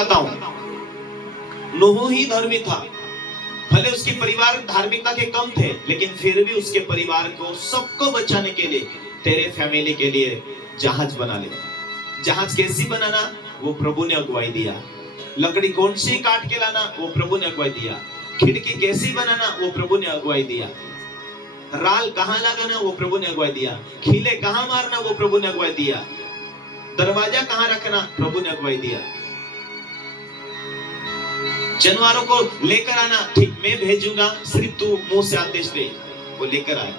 बताता हूं, नूह ही धर्मी था। भले उसके परिवार धार्मिकता के कम थे, लेकिन फिर भी उसके परिवार को सबको बचाने के लिए, तेरे फैमिली के लिए जहाज बना लिया। जहाज कैसी बनाना, वो प्रभु ने अगुवाई दिया। लकड़ी कौन सी काट के लाना, वो प्रभु ने अगुवाई दिया। खिड़की कैसी बनाना, वो प्रभु ने अगुवाई दिया। राल कहां लगाना, वो प्रभु ने अगुवाई दिया। खीले कहां मारना, वो प्रभु ने अगुवाई दिया। दरवाजा कहां रखना, प्रभु ने अगुवाई दिया। जानवरों को लेकर आना, ठीक मैं भेजूंगा, सिर्फ तू मुंह से आदेश दे, वो लेकर आए।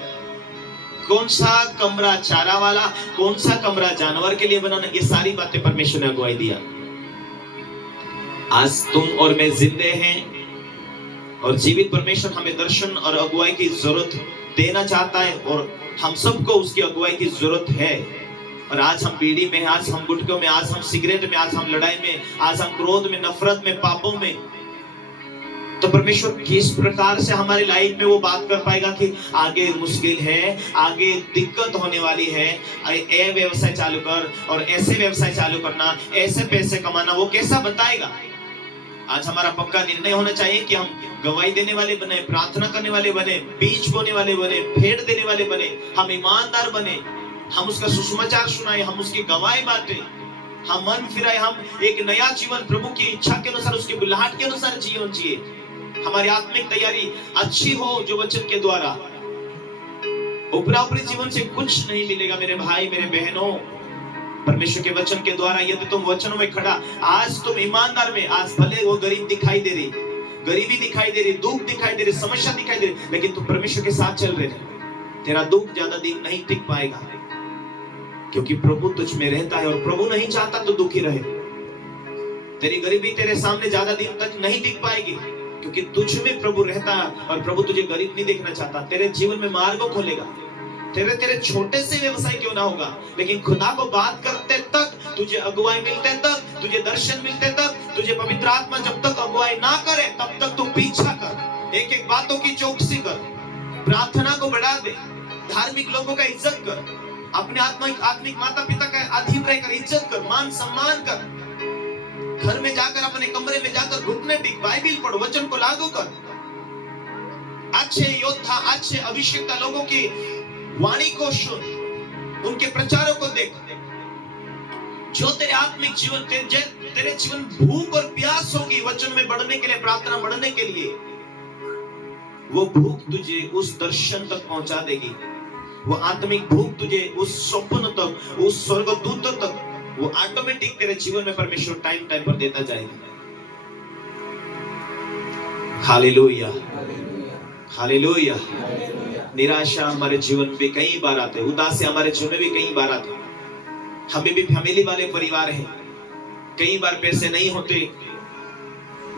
कौन सा कमरा चारा वाला, कौन सा कमरा जानवर के लिए बनाना, ये सारी बातें परमेश्वर ने अगुवाई दिया। आज तुम और मैं जिंदे हैं और जीवित परमेश्वर हमें दर्शन और अगुवाई की जरूरत देना चाहता है, और हम सबको उसकी अगुवाई की जरूरत है। और आज हम बीड़ी में, आज हम गुटखों में, आज हम सिगरेट में, आज हम लड़ाई में, आज हम क्रोध में, नफरत में, पापों में, तो परमेश्वर किस प्रकार से हमारी लाइफ में वो बात कर पाएगा कि आगे मुश्किल है, आगे दिक्कत होने वाली है, ये व्यवसाय चालू कर और ऐसे व्यवसाय चालू करना, ऐसे पैसे कमाना, वो कैसा बताएगा। आज हमारा पक्का निर्णय होना चाहिए कि हम गवाही देने वाले बने, प्रार्थना करने वाले बने, बीज बोने वाले बने, भेंट देने वाले बने, हम ईमानदार बने, हम उसका सुसमाचार सुनाए, हम उसकी गवाही बांटे, हम मन फिराए, हम एक नया जीवन प्रभु की इच्छा के अनुसार, उसकी बुलाहट के अनुसार जीवन जिए। हमारी आत्मिक तैयारी अच्छी हो जो वचन के द्वारा। ऊपरा ऊपरी जीवन से कुछ नहीं मिलेगा मेरे भाई मेरे बहनों। परमेश्वर के वचन के द्वारा यदि तुम वचनों में खड़ा, आज तुम ईमानदार में, आज भले वो गरीब दिखाई दे रही, गरीबी दिखाई दे रही, दुख दिखाई दे रही, समस्या दिखाई दे रही, लेकिन तुम परमेश्वर के साथ चल रहे हो, तेरा दुख ज्यादा दिन नहीं टिक पाएगा, क्योंकि प्रभु तुझ में रहता है और प्रभु नहीं चाहता तो दुखी रहे। तेरी गरीबी तेरे सामने ज्यादा दिन तक नहीं टिक पाएगी, क्योंकि तुझ में प्रभु रहता है और प्रभु तुझे गरीब नहीं देखना चाहता। तेरे जीवन में मार्गों खोलेगा, तेरे छोटे से व्यवसाय क्यों ना होगा, लेकिन खुदा को बात करते तक, तुझे अगुवाई मिलते तक, तुझे दर्शन मिलते तक, तुझे पवित्र आत्मा जब तक अगुवाई ना करे तब तक तू पीछा कर, एक एक बातों की चौकसी कर, प्रार्थना को बढ़ा दे, धार्मिक लोगों का इज्जत कर, अपने आत्मिक माता पिता का अधीन रहकर इज्जत कर, मान सम्मान कर, घर में जाकर अपने कमरे में जाकर घुटने टेक, बाइबल पढ़, वचन को लागू कर, अच्छे योद्धा, अच्छे अभिषेक लोगों की वाणी को सुन, उनके प्रचारों को देख, जो तेरे आत्मिक जीवन, तेरे जीवन भूख और प्यास होगी वचन में बढ़ने के लिए, प्रार्थना बढ़ने के लिए, वो भूख तुझे उस दर्शन तक पहुंचा देगी। वो आत्मिक भूख तुझे उस स्वप्न तक, उस स्वर्गदूत तक, वो ऑटोमेटिक तेरे जीवन में परमेश्वर टाइम पर देता जाएगा। Hallelujah, hallelujah. निराशा हमारे जीवन में कई बार आते हैं, उदासी हमारे जीवन में भी कई बार आते हैं। हमें भी फैमिली वाले परिवार हैं, कई बार पैसे नहीं होते,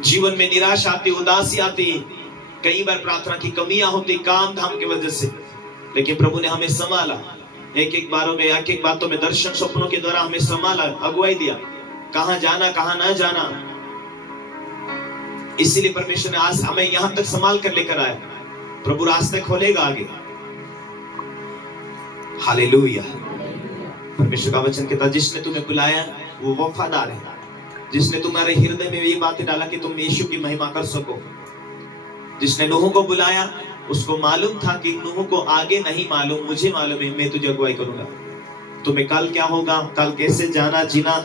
जीवन में निराशा आती, उदासी आती, कई बार प्रार्थना की कमियां होती काम धाम की वजह से, लेकिन प्रभु ने हमें संभाला। एक एक बातों में दर्शन स्वप्नों के द्वारा हमें संभाला, अगुवाई दिया, कहां जाना कहां ना जाना। इसीलिए परमेश्वर ने आज हमें यहां तक संभाल कर लेकर आया। प्रभु रास्ते खोलेगा आगे। हालेलुया। परमेश्वर का वचन कहता है, जिसने तुम्हें बुलाया वो वफादार है, जिसने तुम्हारे हृदय में ये बातें डाला कि तुम यीशु की महिमा कर सको। जिसने नूह को बुलाया उसको मालूम था कि नूह को आगे नहीं मालूम, मुझे मालूम है, मैं तुझे अगुवाई करूंगा। तुम्हें कल क्या होगा, कल कैसे जाना जीना,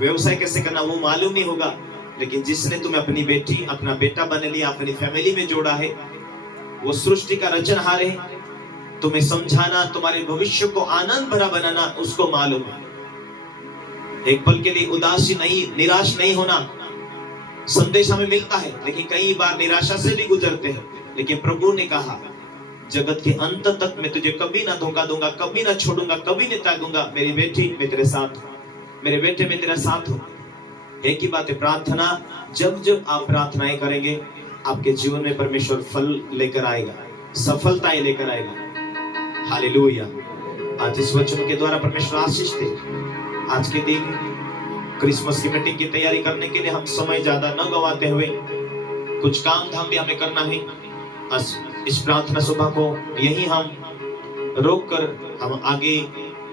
व्यवसाय कैसे करना, वो मालूम नहीं होगा, लेकिन जिसने तुम्हें अपनी बेटी अपना बेटा बना लिया, अपनी फैमिली में जोड़ा है, वो सृष्टि का रचनहार है, तुम्हें समझाना, तुम्हारे भविष्य को आनंद भरा बनाना उसको मालूम है। एक पल के लिए उदासी नहीं, निराश नहीं होना, संदेश हमें मिलता है, लेकिन कई बार निराशा से भी गुजरते हैं। लेकिन प्रभु ने कहा, जगत के अंत तक मैं तुझे कभी ना धोखा दूंगा, कभी ना छोड़ूंगा, कभी नहीं त्यागूंगा। मेरी बेटी मैं तेरे साथ हूं, मेरे बेटे मैं तेरे साथ हूं। एक ही बात है, प्रार्थना, जब जब आप प्रार्थनाएं करेंगे आपके जीवन में परमेश्वर फल लेकर आएगा, सफलताएं लेकर आएगा। हालेलुया। आज इस वचन के द्वारा परमेश्वर आशीष दे। आज के दिन क्रिसमस की मीटिंग की तैयारी करने के लिए हम समय ज्यादा न गवाते हुए, कुछ काम धाम भी हमें करना है, इस प्रार्थना सभा को यही हम रोक कर हम आगे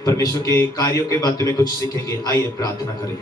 परमेश्वर के कार्यों के बारे में कुछ सीखेंगे। आइए प्रार्थना करें।